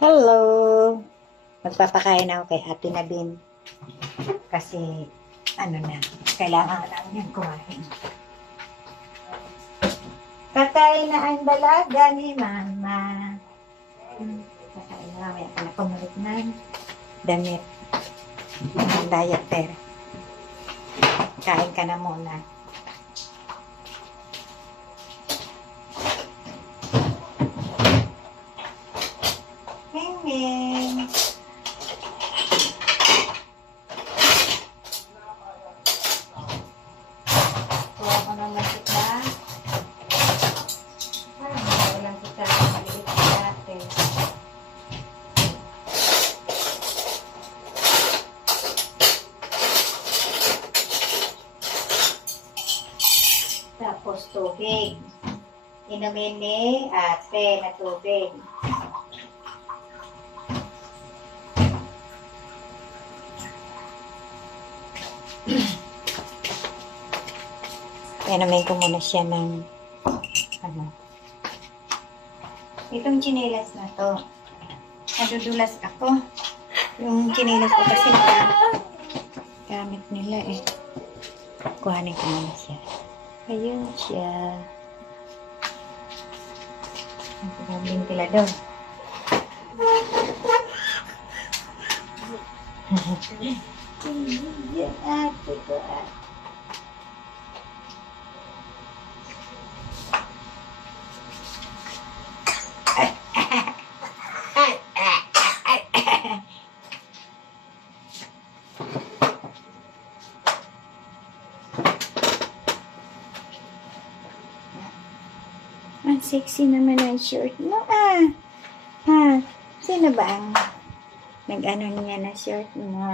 Hello! Magpapakain ako kay Ate Nadine. Kasi, kailangan namin yung kumain. Kakain na ang dalaga ni Mama. Kakain na mamaya ka na kumulit na damit. Ang diaper. Kain ka na muna. Ming. Kuha ko ng masik na. Walang kita. Maliit dati. Tapos tubig. Inumin ni ate na tubig. Inumin ko muna siya ng itong chinelas na to. Nadudulas ako. Yung chinelas ko kasi gamit nila eh. Kuhanin ko muna siya. Ayun siya. Ang ventilador. Yan ate ko ate. Ang sexy naman ang short mo Ha? Sino ba ang nag-ano niya na short mo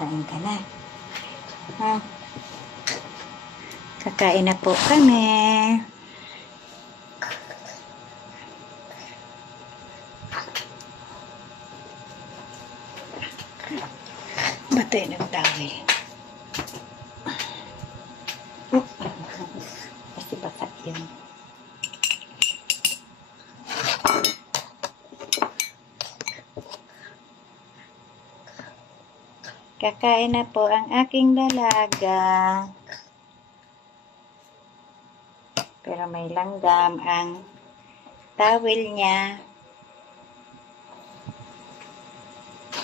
Kain ka na. Kakain na po kami. Batay ng tawi. Kasi bakat yun. Kakain na po ang aking dalaga. Pero may langgam ang towel niya.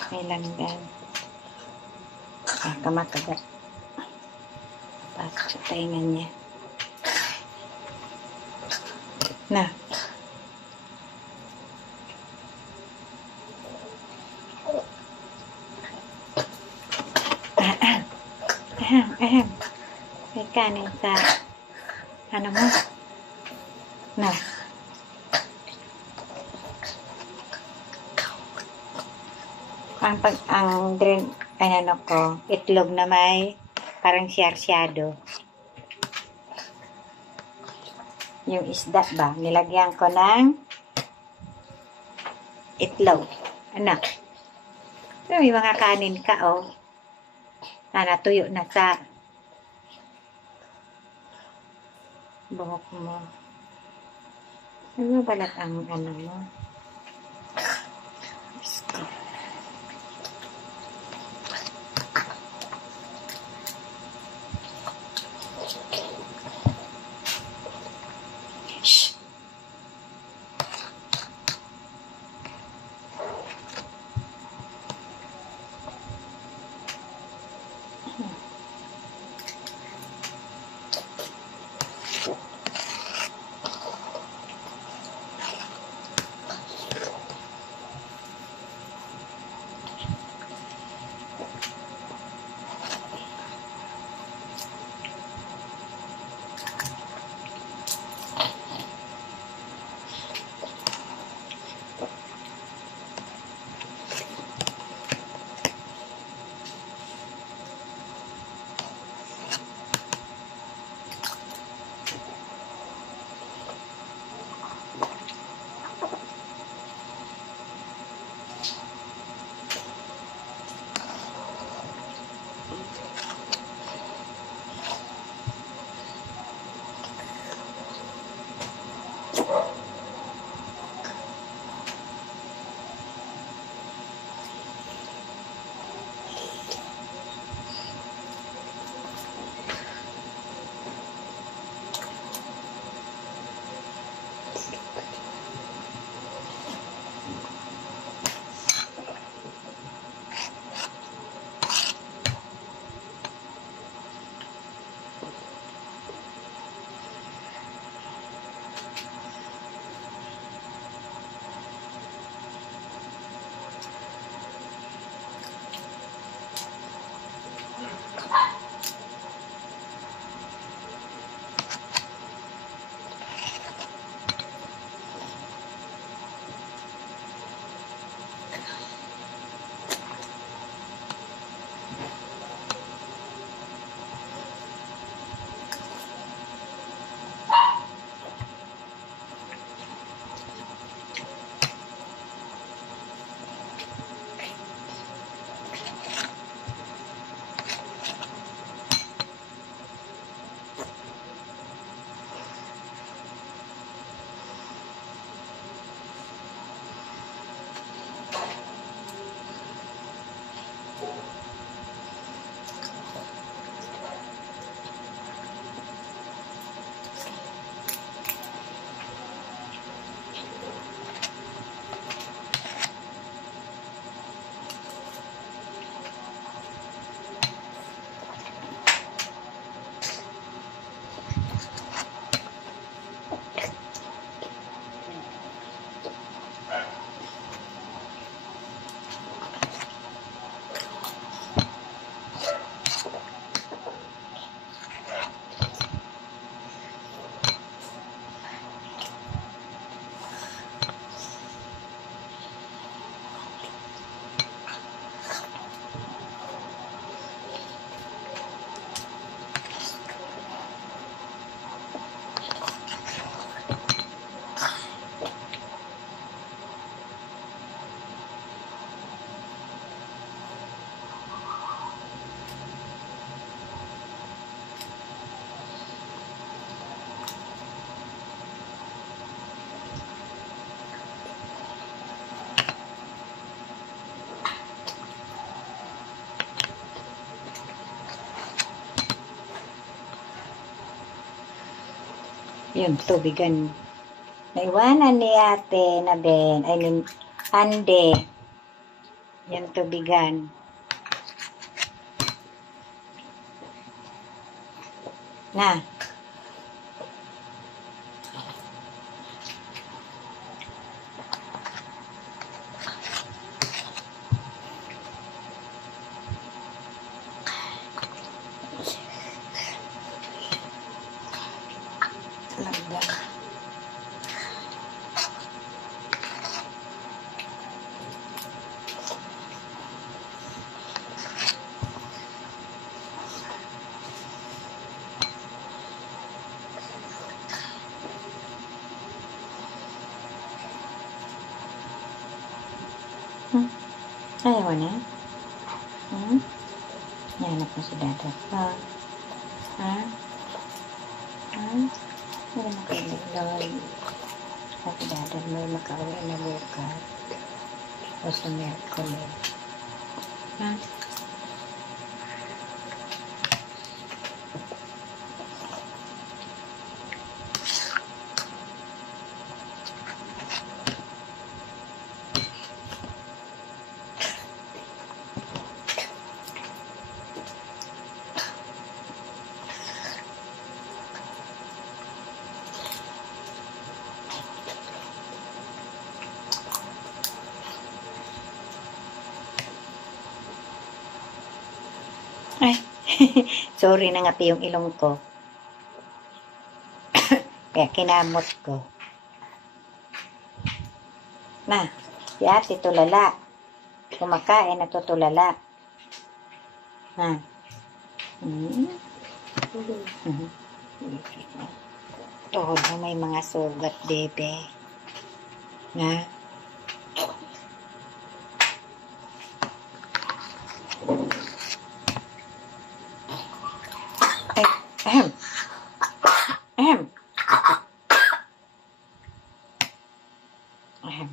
May langgam. Kamakagat. Pasok sa tainga niya. Na. May kanin sa ano mo? Na. Ang drink, ko, itlog na may parang siyarsyado. Yung isda ba, nilagyan ko ng itlog. Anak. So, may mga kanin ka, sana tuyo na sa buhok mo. Ano balat ang ano mo? Yung tubigan. Naiwanan ni ate na Ben. I mean, Ande. Yung tubigan. Na. Lagda. Ayaw na? Yanap mo si Dada. Ha? Hindi makailag. Si Dada mo makauwi na bukas. O sa Merkulis. Ha? Ay, sorry na ngati yung ilong ko. Kaya kinamot ko. Na, si ate tulala. Kumakain na tutulala. Ha? Tuhod mo may mga sugat, bebe. Na? Ahem. Ahem. Ahem.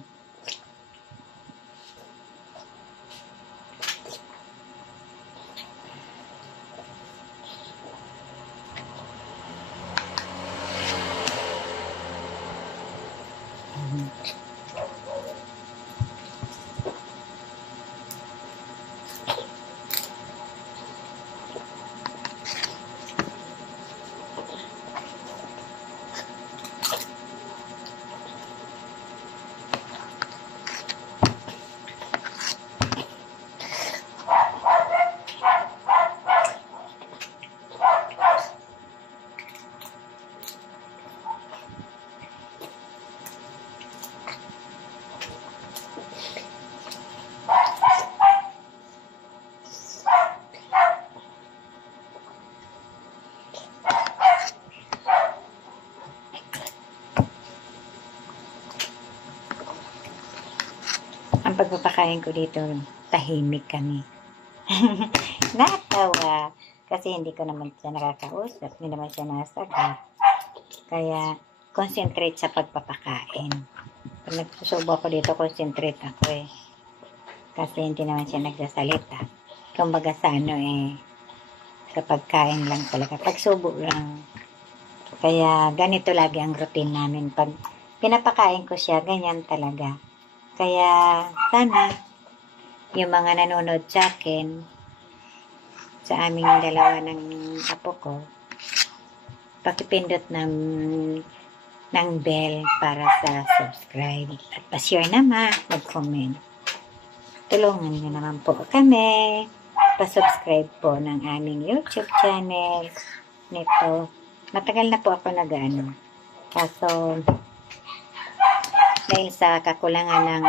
pagpapakain ko dito, tahimik kami. Natawa. Kasi hindi ko naman siya nakakausap. Hindi naman siya nasagot. Kaya, concentrate sa pagpapakain. Pag nagsusubo ako dito, concentrate ako eh. Kasi hindi naman siya nagsasalita. Kumbaga sa ano eh, sa pagkain lang talaga. Pagsubo lang. Kaya, ganito lagi ang routine namin. Pag pinapakain ko siya, ganyan talaga. Kaya, sana, yung mga nanonood sa akin, sa aming dalawa ng apo ko, pakipindot ng bell para sa subscribe. At pa-share naman, mag-comment. Tulungan niyo naman po kami. Pa-subscribe po ng aming YouTube channel. Nito, matagal na po ako nag-ano. Kaso, dahil sa kakulangan ng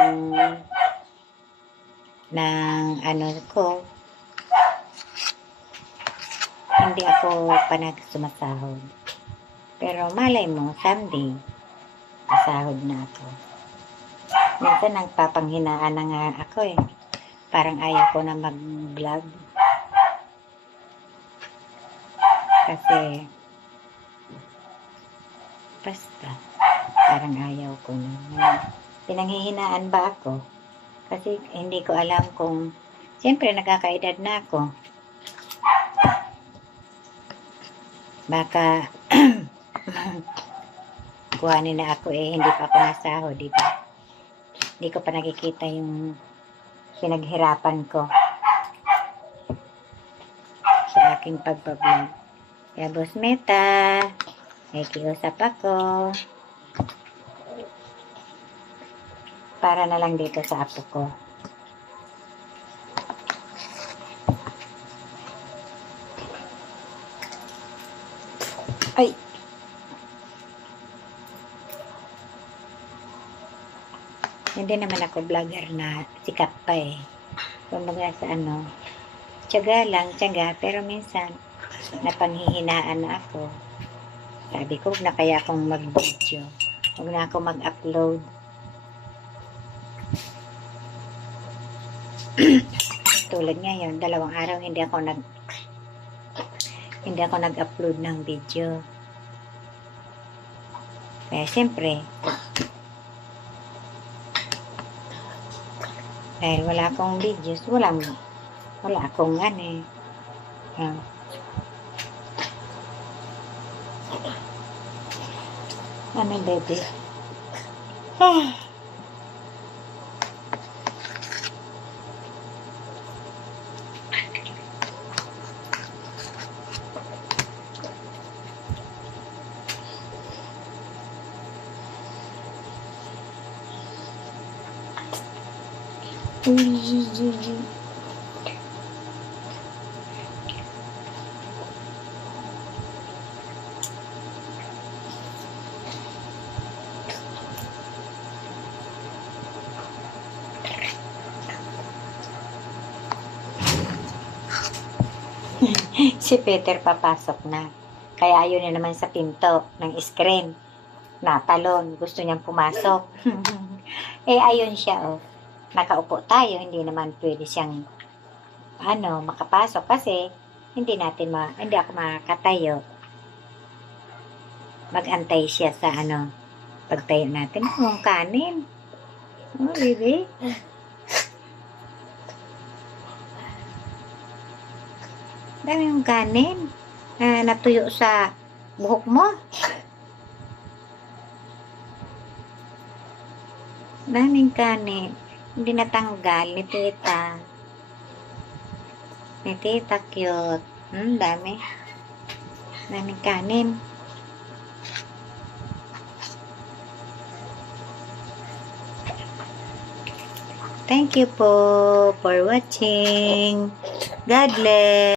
ano ko, hindi ako pa nagsumasahod. Pero malay mo, someday, masahod na ako. Minsan nagpapanghinaan na nga ako eh. Parang ayaw ko na mag-vlog. Kasi, basta, parang ayaw ko na. Pinanghihinaan ba ako? Kasi hindi ko alam kung, siyempre nagkakaedad na ako. Baka, kuhanin na ako eh, hindi pa ako nasahod, di ba? Hindi ko pa nakikita yung pinaghirapan ko sa aking pagbablog. Kaya Boss Meta, nakikiusap ako para na lang dito sa apo ko. Ay! Hindi naman ako vlogger na sikat pa eh. Kumbaga sa ano, tiyaga lang, tiyaga, pero minsan napanghihinaan na ako. Sabi ko, huwag na kaya akong mag-video. Huwag na ako mag-upload. Tulad ngayon, 2 araw hindi ako nag-upload ng video. Kaya siyempre, dahil wala akong videos, wala akong ano eh. Ano baby? Si Peter papasok na. Kaya ayun na naman sa pinto ng screen. Natalon. Gusto niyang pumasok. Eh, ayun siya, oh. Nakaupo tayo. Hindi naman pwede siyang makapasok kasi hindi ako makakatayo. Mag-antay siya sa pagtayo natin. Ang kanin. Oh, baby. Dami yung kanin. Natuyo sa buhok mo. Daming kanin. Hindi natanggal ni tita. Ni tita cute. Dami. Daming kanin. Thank you po for watching. God bless.